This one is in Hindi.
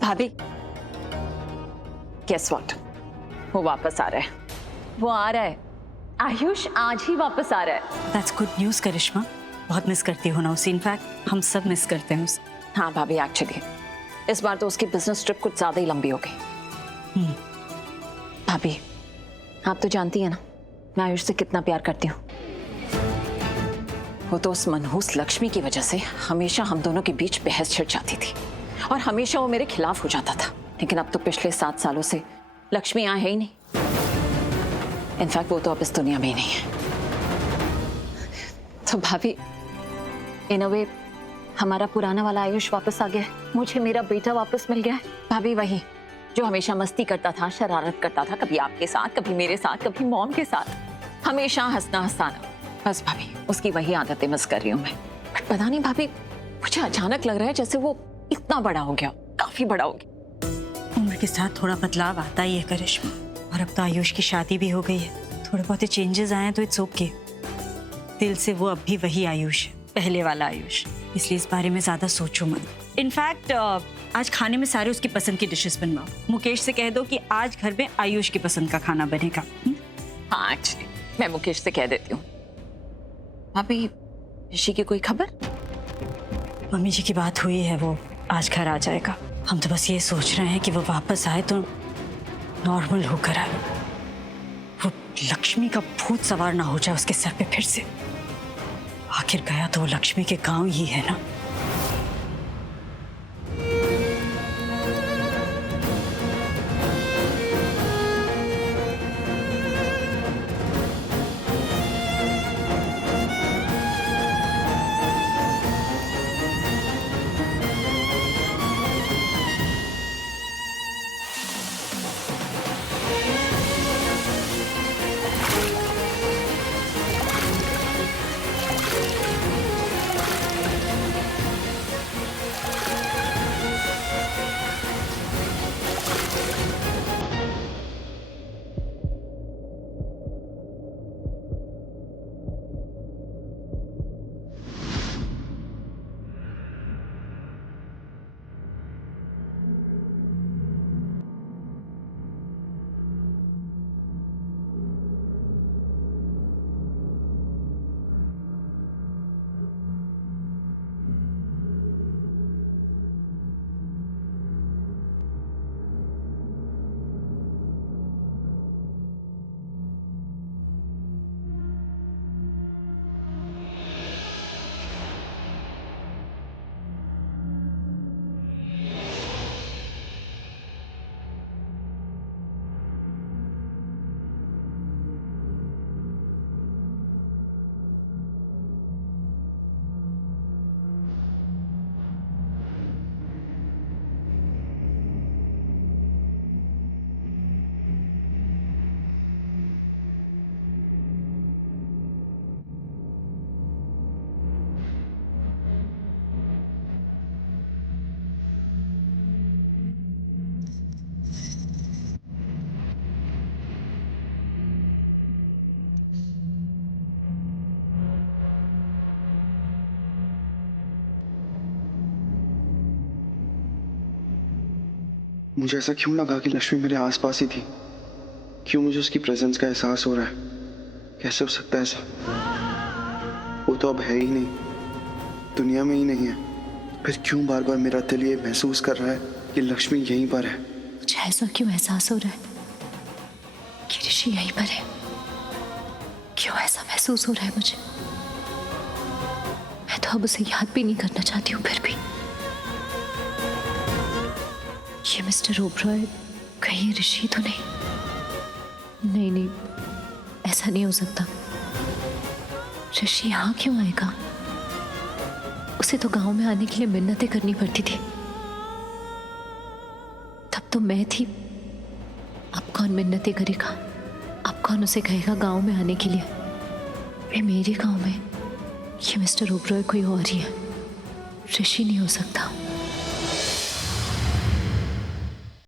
भाभी, गेस व्हाट, वो वापस आ रहा है। वो आ रहा है। आयुष आज ही वापस आ रहा है। दैट्स गुड न्यूज़ करिश्मा। बहुत मिस करती हो ना उसे। इनफैक्ट हम सब मिस करते हैं उसे। हाँ भाभी, एक्चुअली इस बार तो उसकी बिजनेस ट्रिप कुछ ज्यादा ही लंबी हो गई। भाभी, आप तो जानती है ना मैं आयुष से कितना प्यार करती हूँ। वो तो उस मनहूस लक्ष्मी की वजह से हमेशा हम दोनों के बीच बहस छिड़ जाती थी और हमेशा वो मेरे खिलाफ हो जाता था। लेकिन अब तो पिछले 7 सालों से लक्ष्मी यहाँ है ही नहीं। इनफैक्ट वो तो अब इस दुनिया में ही नहीं है। तो भाभी, इन अ वे हमारा पुराना वाला आयुष वापस आ गया है। मुझे मेरा बेटा वापस मिल गया है। भाभी, वही जो हमेशा मस्ती करता था, शरारत करता था, कभी आपके साथ, कभी मेरे साथ, कभी मॉम के साथ, हमेशा हंसना हंसाना। बस भाभी, उसकी वही आदतें मिस कर रही हूँ मैं। बट पता नहीं भाभी, मुझे अचानक लग रहा है जैसे वो इतना बड़ा हो गया, काफी बड़ा हो गया। उम्र के साथ थोड़ा बदलाव आता ही है करिश्मा। और अब तो आयुष की शादी भी हो गई है। थोड़े बहुत चेंजेस आए हैं तो इट्स ओके। दिल से वो अब भी वही आयुष है, पहले वाला आयुष। इसलिए इस बारे में ज्यादा सोचो मत। इनफैक्ट आज खाने में सारे उसकी पसंद की डिशेस बनवाओ। मुकेश से कह दो कि आज घर में आयुष की पसंद का खाना बनेगा। हाँ, एक्चुअली मैं मुकेश से कह देती हूँ। भाभी, ऋषि की कोई खबर? मम्मी जी की बात हुई है, वो आज घर आ जाएगा। हम तो बस ये सोच रहे हैं कि वो वापस आए तो नॉर्मल होकर आए। वो लक्ष्मी का भूत सवार ना हो जाए उसके सर पे फिर से। आखिर गया तो वो लक्ष्मी के गांव ही है ना। मुझे ऐसा क्यों लगा कि लक्ष्मी मेरे आसपास ही थी? क्यों मुझे उसकी प्रेजेंस का एहसास हो रहा है? कैसे हो सकता है ऐसा? वो तो अब है ही नहीं, दुनिया में ही नहीं है। फिर क्यों बार बार मेरा दिल ये महसूस कर रहा है कि लक्ष्मी यहीं पर है? मुझे ऐसा क्यों एहसास हो रहा है कि ऋषि यहीं पर है? क्यों ऐसा महसूस हो रहा है मुझे? मैं तो अब उसे याद भी नहीं करना चाहती हूँ। फिर भी ये मिस्टर ओबरॉय कहीं ऋषि तो नहीं? नहीं नहीं, ऐसा नहीं हो सकता। ऋषि यहाँ क्यों आएगा? उसे तो गांव में आने के लिए मिन्नतें करनी पड़ती थी। तब तो मैं थी। अब कौन मिन्नतें करेगा? अब कौन उसे कहेगा गांव में आने के लिए? ये मेरे गांव में ये मिस्टर ओबरॉय कोई और ही है, ऋषि नहीं हो सकता।